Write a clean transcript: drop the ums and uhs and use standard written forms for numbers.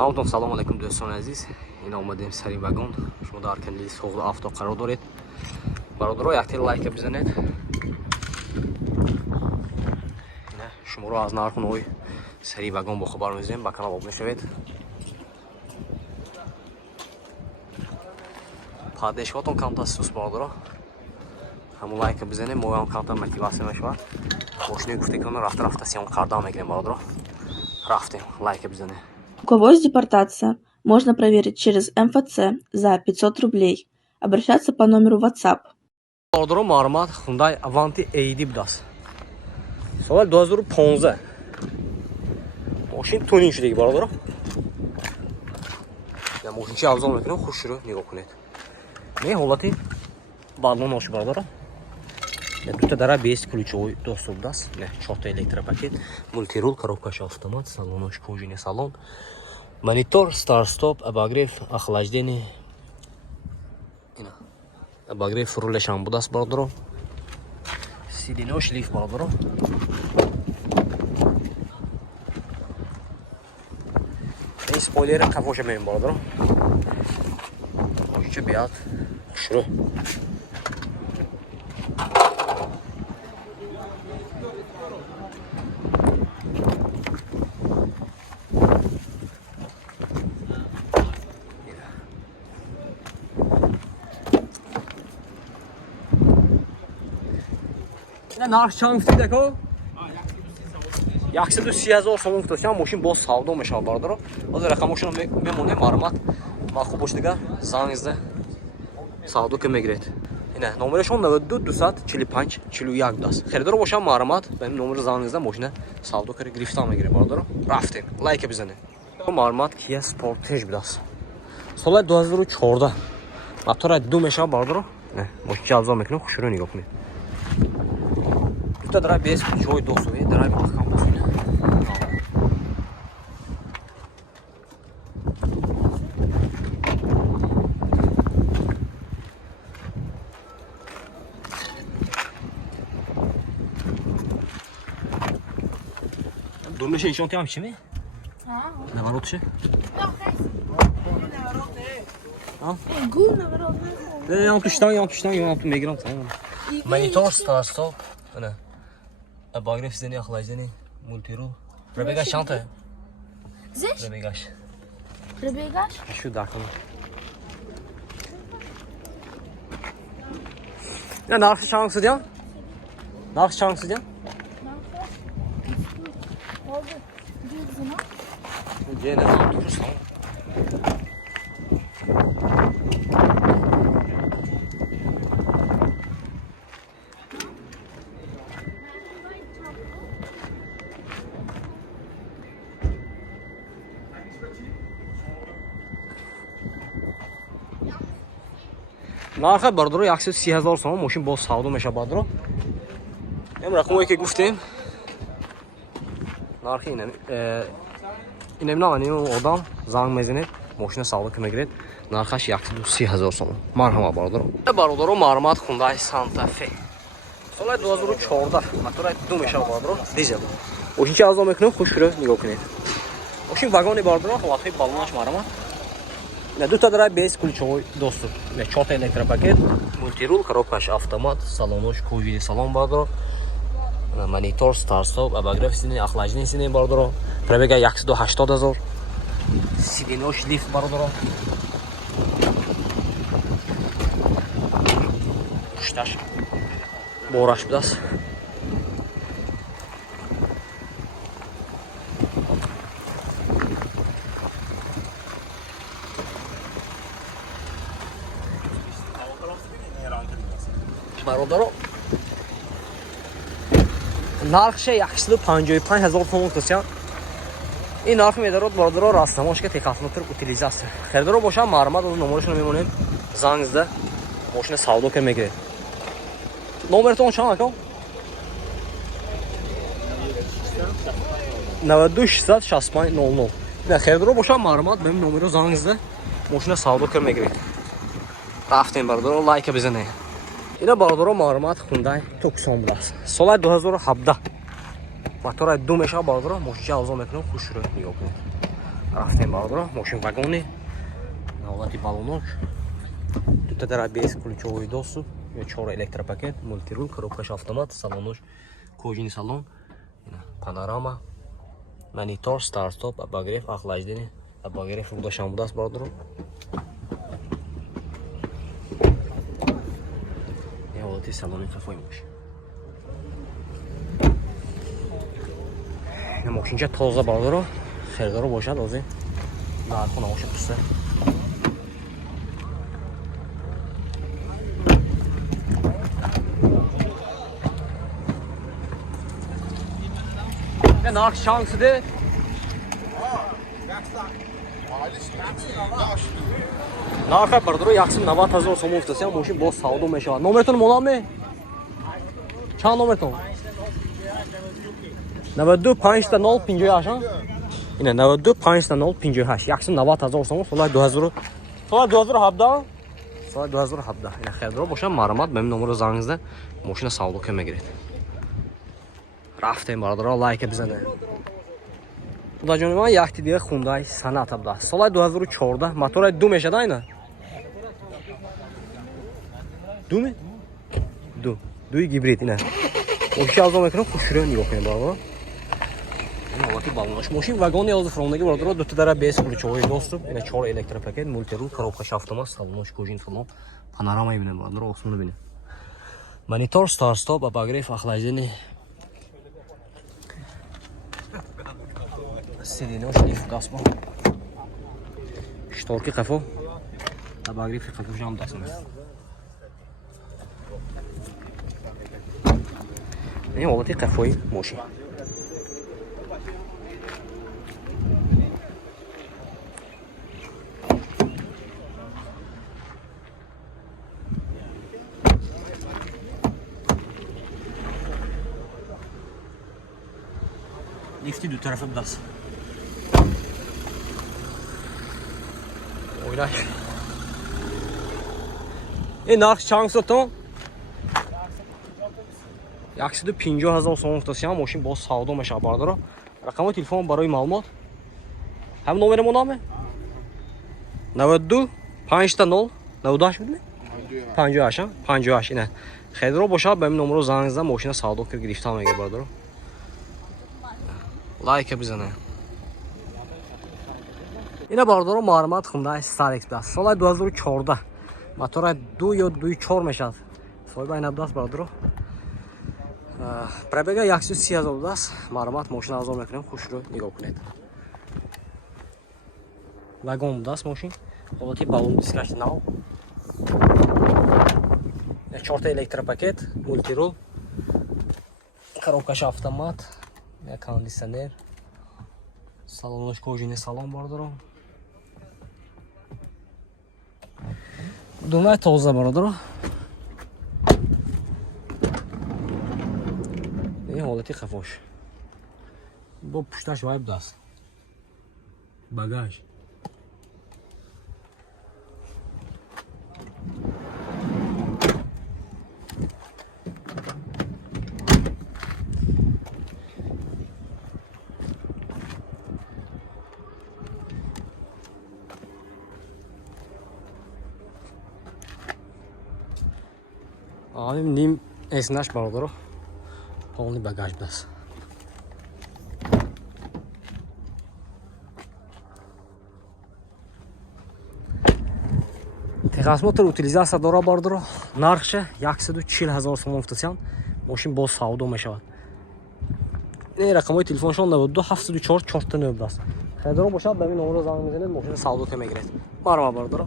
ҳаматон салом алайкум дӯстони азиз. Ин омадем сари вагон. Шумо дар канали Соғди авто қарор доред. Бародаро якте лайка бизанед. Шуморо аз нархунои сари вагон бохабар мезем. Ба канал обун шавед. падешҳотон камтар сус бародаро. ҳамон лайка бизанем, мо ҳам камтар мотивация мешавад. Мошини гуфтекона рафта сиён кардан мегирем бародаро. Рафтем, лайка бизанем. У кого есть депортация, можно проверить через МФЦ за 500 рублей. Обращаться по номеру WhatsApp. Бародаро маълумот Hyundai Avanti AD будааст. Соли 2015. Мошин тунинг шудааги бародаро. Я мошинчи авзон мекунам, хушро нигоҳ кунед. Не ҳолати баллон ош бародаро. Дута дара без ключовой доступ даст. Не, 4 электропакет, мультирул, коробкаш автомат, салонош кожаный салон. Монитор, старт-стоп, обогрев, охлаждение. Ина. Обогрев рулеш ҳам будааст бародаро. Сидинош лифт бародаро. Ин спойлер кафоша меем бародаро. Мошинча биад. Хушро. нарх чанд гуфтед ако? 130,000 сомон гуфтам. Мошин боз савдо мешавад бародаро. Ҳозир рақамошро мемонем, маълумот махуб бош дига зангизда савдо ки мегиред. Ина номерашон 92 245 41 будааст. Харидор бошам маълумот ба ин номер зангизда мошина савдо ки гирифта мегирем бародаро. Рафтем, лайка бизанед. Маълумот Kia Sportage будааст. соли 2014. мотора 2 мешавад бародаро. Не, мошин авзо мекунам, хушро нигоҳ кунед. Тут драйв без ключевой доступ, драйв махкам машина. Думаешь, еще там чими? Наворот ще? Гул наворот. Я вам мигрант. Монитор, старт-стоп. Ana. Обогрев сидения, охлаждение, мультирул. Пробегаешь чанта? Здесь? Пробегаешь. Пробегаешь? Еще да, Я нарх чанг сидел? Нарх чанг сидел? Где на турс? нарха бародаро 130,000 сомон мошин боз савдо мешавад бародаро. Ин рақамое ки гуфтем. Нархи инам ин одам занг мезанед, мошина савдо ки мегиред. Нархаш 130,000 сомон. Марҳамат бародаро. Бародаро маълумот Hyundai Santa Fe. Соли 2014. мотора 2 мешавад бародаро. Дизел. Мошинчи авзо мекунам, хушро нигоҳ кунед. Мошин вагони бародаро, ҳолатҳои баллонаш маълумот. Дута драйв без ключевой доступ. 4 электропакет, мультирул, коробкаш автомат, салонош кожаный салон бародаро. Монитор, старт-стоп, обогрев сидения, охлаждение сидения бародаро. Пробега 180,000. Сиденош лифт бародаро. Пушташ бораш будааст. бародаро нархша 155,000 сомон гуфтам. ин нарх медарод бародаро раснамош ки техавтомотор утилизация. Харидор бошам маълумот аз номерашон мемонем. Зангизда мошина савдо ки мегиред. Номертон чанд ака? 92 665 00. Не, харидор бошам маълумот ба ин номеро зангизда мошина савдо ки мегиред. Рафтем бародаро, лайка бизанед. Ина бародаро маълумот Hyundai Tucson будааст. соли 2017. мотора 2 мешавад бародаро. мошинчи авзо мекунам, хушро нигоҳ кунед. рафтем бардро мошин вагони навлати балонок дута дар ABS ключовой доступ ё 4 электропакет мультирул коробкаш автомат салонош кожини салон панорама монитор старт-стоп обогрев охлаждение обогрев рудашам будаст бардро ё ҳолати салони қафои мошин мошинча тоза бардро хердоро бошад ози нарху намоша пуста нарх шансиде нарха бардро 190 000 сом уфтасия мошин боз савдо мешавад номертон моламе чанд номертон 92 5 0 58 ина 92 5 0 58 190 000 сом соли 2000 соли 2017 соли 2017 ина хердро боша марамат ба номеро занг зада мошина савдо ка мегиред рафтем бардро лайк бизане худаҷони ман якти дига хундай санат абда соли 2014 мотора ду мешада ина думи дуи гибрид ина мошин авзо мекунам хушро нигоҳ кунем бардро ҳолати балонош мошин вагони озфрондаги бардро дута дара без ключовой доступ ина 4 электропакет мультирул коробкаш автомат салонош кожин салон панорама мебинем бардро осмон мебинем монитор старт-стоп обогрев охлаждение сиденош лифт даст бо шторки қафо обогрев қафош ҳам даст мест ин ҳолати қафои мошин лифти ду тарафа будаст ойрак ин нарх чанд сотон 150 000 сом уфтасия мошин боз савдо мешавад бардро рақамои телефон барои маълумот ҳам номеро наме 92 5 0 98 будме 58 58 ина хедро бошад ба ин номеро занг зада мошина савдо кир гирифта мегир бардро лайк бизане ина бардоро маърамат хундаи Starex даст соли 2014 мотора 2 ё 2.4 мешавад соҳиба ина даст бардоро пробега 130 000 даст маърамат мошина авзо мекунем хушро нигоҳ кунед вагон даст мошин ҳолати балон дискаш нав 4 электропакет мультирул коробкаш автомат кондиционер салонош кожини салон бардоро думай тоза бардоро ин ҳолати қафош бо пушташ вай будаст багаж ним эснаш бардоро полный багаж даст техосмотр утилизация дора бардоро нархша 140 000 сом уфтасиян мошин боз савдо мешавад ин рақамои телефоншон 92 704 409 даст хедро бошад ба ин номеро занг мезанед мошина савдо ка мегиред марва бардоро